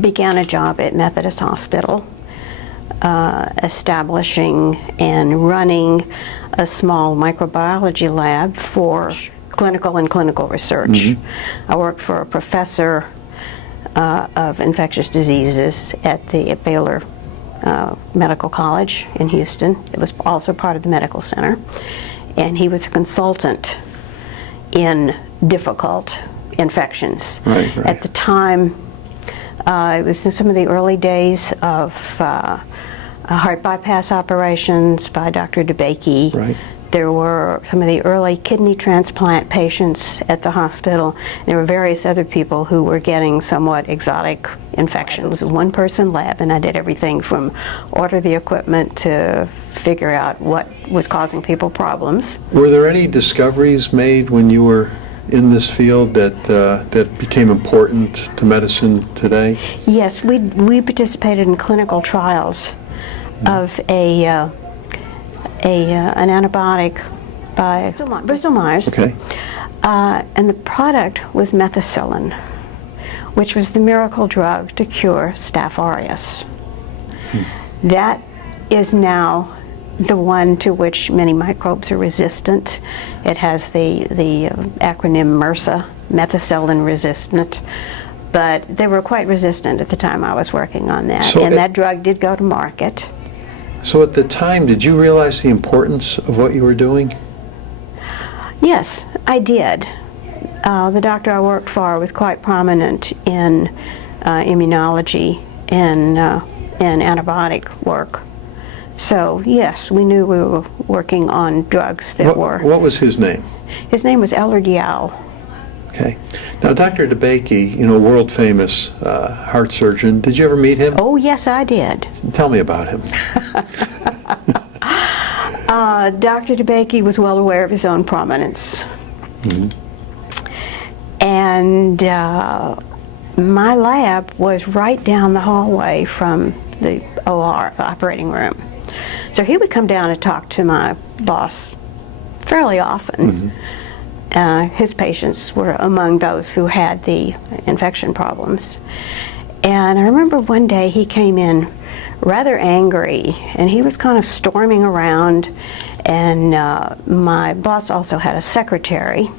began a job at Methodist Hospital, establishing and running a small microbiology lab for clinical research. I worked for a professor of infectious diseases at Baylor Medical College in Houston. It was also part of the medical center. And he was a consultant in difficult infections. Right. At the time, it was in some of the early days of heart bypass operations by Dr. DeBakey. Right. There were some of the early kidney transplant patients at the hospital. There were various other people who were getting somewhat exotic infections. It was a one-person lab, and I did everything from order the equipment to figure out what was causing people problems. Were there any discoveries made when you were in this field that became important to medicine today? Yes, we participated in clinical trials of an antibiotic by Bristol-Myers. Okay. And the product was Methicillin, which was the miracle drug to cure Staph aureus. That is now the one to which many microbes are resistant. It has the acronym MRSA, methicillin resistant. But they were quite resistant at the time I was working on that. So and that drug did go to market. So at the time, did you realize the importance of what you were doing? Yes, I did. The doctor I worked for was quite prominent in immunology and antibiotic work. So yes, we knew we were working on drugs that were... What was his name? His name was Ellard Yao. Okay. Now, Dr. DeBakey, world famous heart surgeon, did you ever meet him? Oh, yes, I did. Tell me about him. Dr. DeBakey was well aware of his own prominence. And my lab was right down the hallway from the OR, the operating room. So he would come down and talk to my boss fairly often. His patients were among those who had the infection problems. And I remember one day he came in rather angry, and he was kind of storming around, and my boss also had a secretary,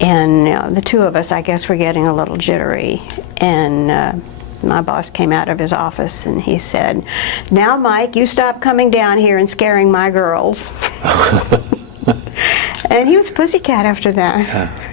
and the two of us, I guess, were getting a little jittery, and my boss came out of his office and he said, "Now, Mike, you stop coming down here and scaring my girls." And he was a pussycat after that.